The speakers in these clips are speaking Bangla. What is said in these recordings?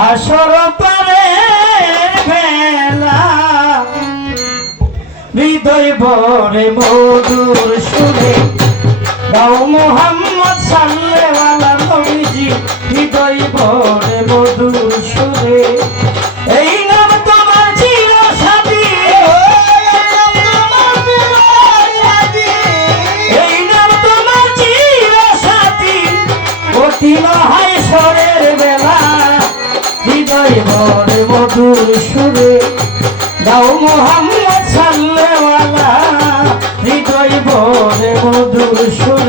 হাসর পারে বেলা হৃদয় ভরে মধুর সুরে। দাও মোহাম্মদ সাল্লেওয়ালা নবীজি হৃদয় ভরে মধুর সুরে দাও মোহাম্মদ সাল্লেওয়ালা হৃদয় ভরে মধুর সুরে।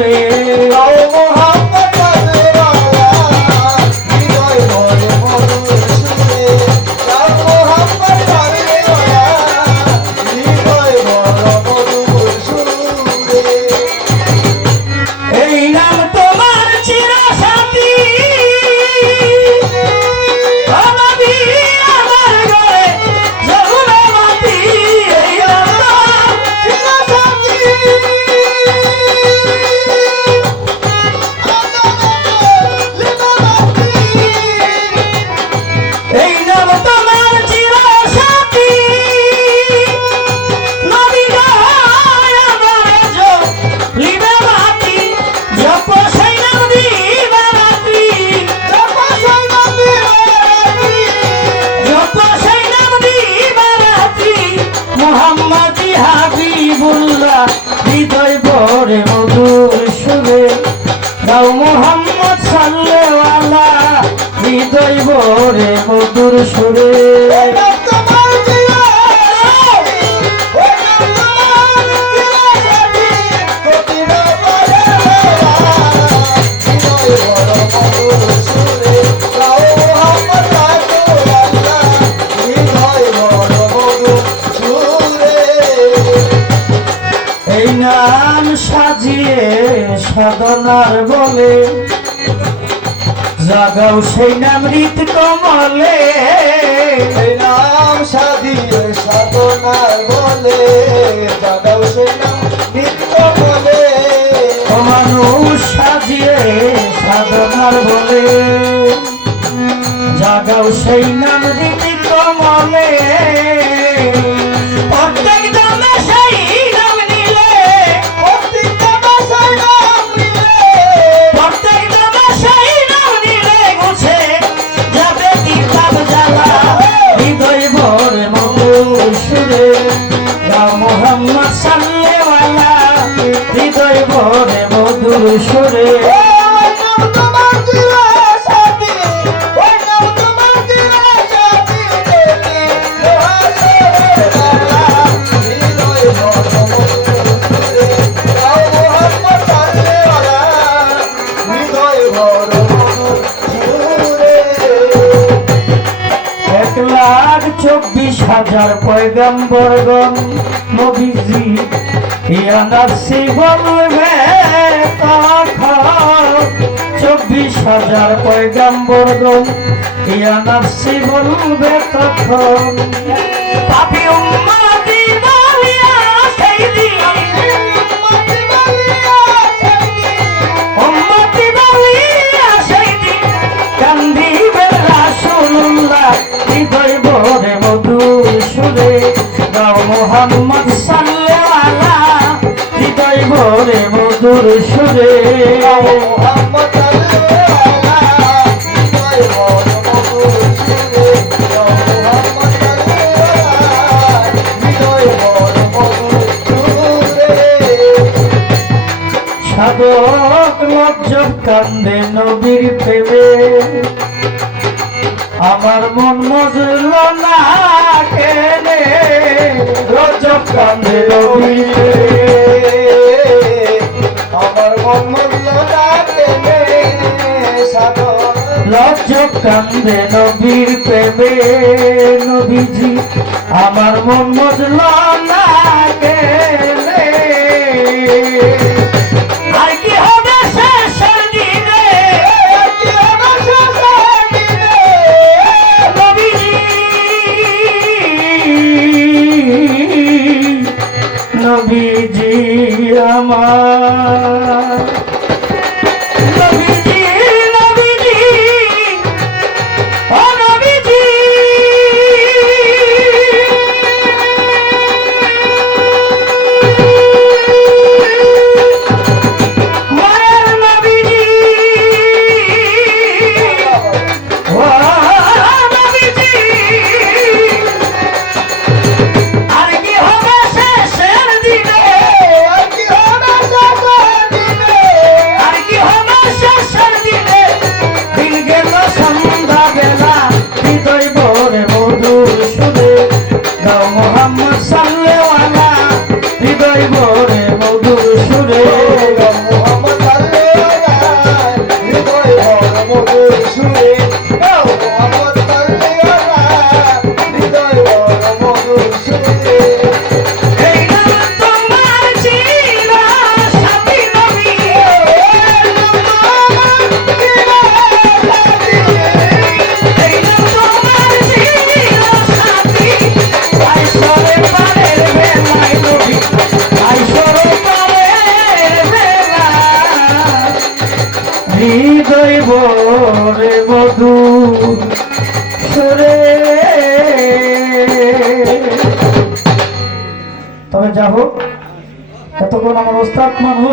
হাবিবুল্লাহ হৃদয় ভরে মধুর শুভে দাও মোহাম্মদ সাল্লেওয়ালা হৃদয় ভরে মধুর সুরে। সাধনার বলে। জাগাও সেই নাম রীত কমলে সাধনার বলে। দাদাও সে নাম বলে ও মানুষ সাজিয়ে সাধনার বলে। জাগাও সেই নাম রীত মোহাম্মদ সাল্লেওয়ালা হৃদয় ভরে মধুর সুরে। এক চব্বিশ হাজার পয়গম্বরগণ নবীজি চব্বিশ হাজার পয়গম্বরগণ ইয়ানাসি বলবে তখন পাপি মোহাম্মদ সাল্লাল্লাহু হৃদয় ভরে মধুর সুরে। সাধক লজ্জব কান্দে নবীর প্রেমে। আমার মন মজল না কেনে লজ্জব কান্দে রবিয়ে আমার মন মজল না সাধন লজ্জব কান্দে নবীর প্রেমে, নবীজি, আমার মন মজল আমার নবীজি নবীজি ও রে মধু সুরে। তবে যা হোক এতক্ষণ আমার ওস্তাদ মানুষ